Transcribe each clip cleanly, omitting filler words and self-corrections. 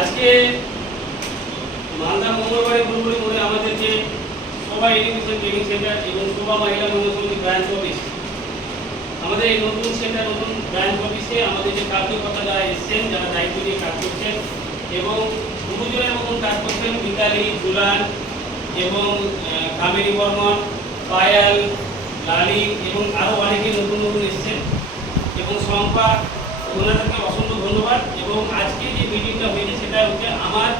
আজকে মালদা মঙ্গলবারে বুলবুলি মোড়ে আমাদের যে শোভা এডুকেশন ট্রেনিং সেন্টার এবং শোভা মহিলা মঙ্গল সমিতি ব্রাঞ্চ অফিস, আমাদের এই নতুন সেন্টার নতুন ব্রাঞ্চ অফিসে আমাদের যে কার্যকর্তা যারা এসছেন, যারা দায়িত্ব নিয়ে কাজ করছেন এবং দুজনের মতন কাজ করছেন, মিতালি, জুলান এবং কামেরি বর্মন, পায়াল, লালি এবং আরও অনেকে নতুন নতুন এসছেন এবং শম্পা, ওনাদেরকে অসংখ্য ধন্যবাদ। এবং আজকে যে মিটিংটা হয়েছে সেটা হচ্ছে আমার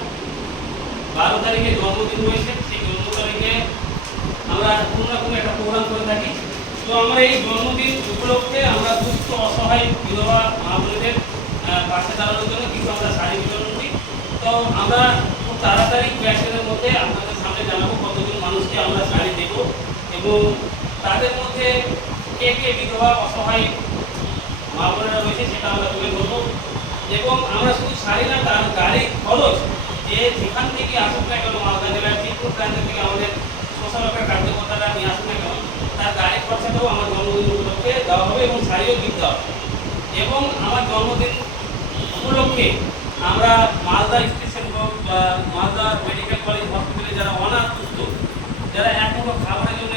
12 তারিখে জন্মদিন হয়েছে। সেই জন্ম তারিখে আমরা কোনো না কোনো একটা প্রোগ্রাম করে থাকি। তো আমরা এই জন্মদিন উপলক্ষে আমরা দুস্থ অসহায় বিধবা মা বোনদের পাশে দাঁড়ানোর জন্য কিন্তু আমরা শাড়ি বিতরণ করি। তো আমরা খুব তাড়াতাড়ি ব্যাচের মধ্যে আপনাদের সামনে জানাবো কতজন মানুষকে আমরা শাড়ি দেব এবং তাদের মধ্যে কে কে বিধবা অসহায় মা বোনেরা রয়েছে সেটা আমরা তুলে ধরবো। এবং আমরা শুধু শাড়ি না, তার গাড়ির খরচ যে যেখান থেকে আসুক না কেন, মালদা জেলার চিত্র প্রান্ত থেকে আমাদের সোশ্যাল ওয়ার্কার কার্যকর্তারা নিয়ে আসুক না কেন, তার গাড়ির খরচাটাও আমার জন্মদিন উপলক্ষে দেওয়া হবে এবং শাড়িও গিফট দেওয়া হবে। এবং আমার জন্মদিন উপলক্ষে আমরা মালদা স্টেশন হোক বা মালদা মেডিকেল কলেজ হসপিটালে যারা অনাথ, যারা এখনো খাবারের জন্য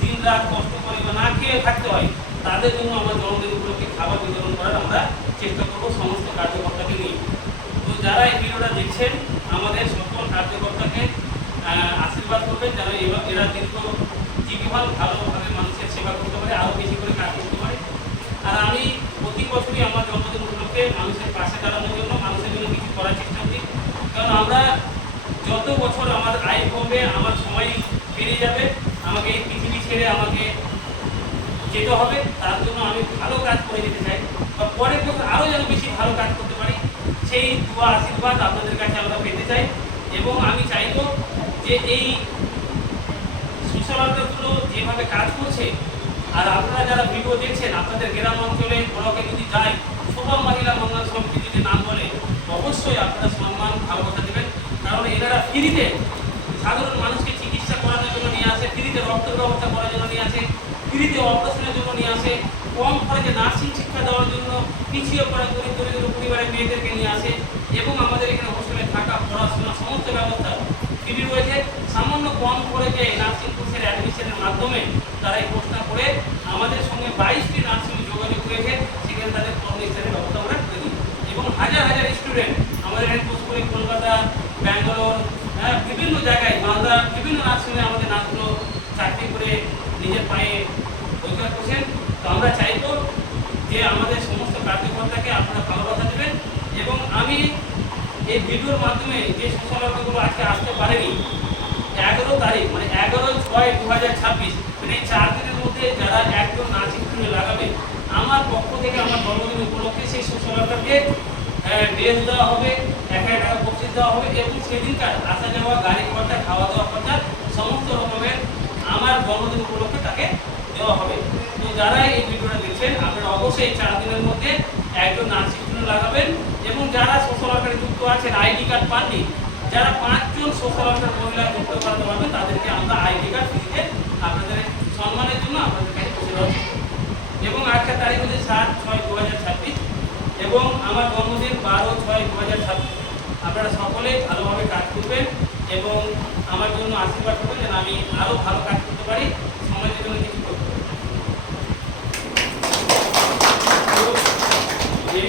দিন রাত কষ্ট করে বা না খেয়ে থাকতে হয়, তাদের জন্য আমার জন্মদিন উপলক্ষে খাবার বিতরণ করার আমরা চেষ্টা করবো সমস্ত কার্যকর্তাকে নিয়ে। তো যারা এই ভিডিওটা দেখছেন, আমাদের সকল কার্যকর্তাকে আশীর্বাদ করবেন যেন এরা দীর্ঘ জীবন ভালোভাবে মানুষের সেবা করতে পারে, আরও বেশি করে কাজ করতে পারে। আর আমি প্রতি বছরই আমার জন্মদিন উপলক্ষে মানুষের পাশে দাঁড়ানোর জন্য, মানুষের জন্য কিছু করার চেষ্টা করি। কারণ আমরা যত বছর আমার আয় কমবে, আমার সময় বেড়ে যাবে, আমাকে এই পৃথিবী ছেড়ে আমাকে যেতে হবে, তার জন্য আমি ভালো কাজ করে যেতে চাই বা পরের বছর আরও যেন বেশি ভালো কাজ করতে পারি, সেই দোয়া আশীর্বাদ আপনাদের কাছে আমরা পেতে চাই। এবং আমি চাইব যে এই সোশ্যাল ওয়ার্কারগুলো যেভাবে কাজ করছে, আর আপনারা যারা ভিডিও দেখছেন, আপনাদের গ্রাম অঞ্চলে ব্লকে যদি যায়, শোভা মহিলা মঙ্গল সমিতি যদি নাম বলে, অবশ্যই আপনারা সম্মান ভালোবাসা দেবেন। কারণ এনারা ফ্রিতে সাধারণ মানুষকে চিকিৎসা করানোর জন্য নিয়ে আসে, ফ্রিতে রক্ত ব্যবস্থা করার জন্য নিয়ে আসে, ফ্রিতে অপারেশনের জন্য নিয়ে আসে, কম খরচে নার্সিং শিক্ষা দেওয়ার জন্য পিছিয়ে পড়া গরিব দরিদ্র পরিবারের মেয়েদেরকে নিয়ে আসে। এবং আমাদের এখানে হোস্টেলে থাকা, পড়াশোনা সমস্ত ব্যবস্থা ফ্রি রয়েছে। সামান্য কম খরচে নার্সিং কোর্সের অ্যাডমিশনের মাধ্যমে তারা এই কোর্সটা করে আমাদের সঙ্গে 22টি নার্সিং যোগাযোগ রয়েছে, সেখানে তাদের কর্মস্থানের ব্যবস্থা আমরা করে দিই। এবং হাজার হাজার স্টুডেন্ট আমাদের এখানে কোর্স করে কলকাতা, ব্যাঙ্গালোর, বিভিন্ন জায়গায়, মালদা, বিভিন্ন নার্সিংয়ে আমাদের নার্সগুলো চাকরি করে নিজের পায়ে রোজগার করছেন। তো আমরা চাইব যে আমাদের সমস্ত কার্যকর্তাকে আপনারা ভালোবাসা দেবেন। এবং আমি এই ভিডিওর মাধ্যমে যে সোশ্যাল ওয়ার্কারগুলো আজকে আসতে পারেনি, 11 তারিখ মানে 11/6/2026, মানে এই 4 দিনের মধ্যে যারা একজন নার্সিং স্টুডেন্ট লাগাবে, আমার পক্ষ থেকে আমার জন্মদিন উপলক্ষে সেই সোশ্যাল ওয়ার্কারকে ড্রেস দেওয়া হবে, 1000 টাকা বকশিশ দেওয়া হবে এবং সেদিনকার আসা যাওয়া, গাড়ি খরচা, খাওয়া দাওয়া খরচা সমস্ত রকমের আমার জন্মদিন উপলক্ষে তাকে দেওয়া হবে। তো যারা এই ভিডিওটা দেখছেন, আপনারা অবশ্যই এই 4 দিনের মধ্যে একজন নার্সিং স্টুডেন্ট লাগাবেন। এবং যারা সোশ্যাল ওয়ার্কারে যুক্ত আছেন, আইডি কার্ড পাননি, যারা 5 জন সোশ্যাল ওয়ার্কার মহিলা যুক্ত করাতে পারবেন, তাদেরকে আমরা আইডি কার্ড দিতে আপনাদের সম্মানের জন্য আপনাদের কাছে পৌঁছে দেওয়া হবে। এবং আজকের তারিখ হচ্ছে 7/6/2026 এবং আমার জন্মদিন 12/6/2026। আপনারা সকলে ভালোভাবে কাজ করবেন এবং আমার জন্য আশীর্বাদ করবেন যেন আমি আরও ভালো কাজ করতে পারি।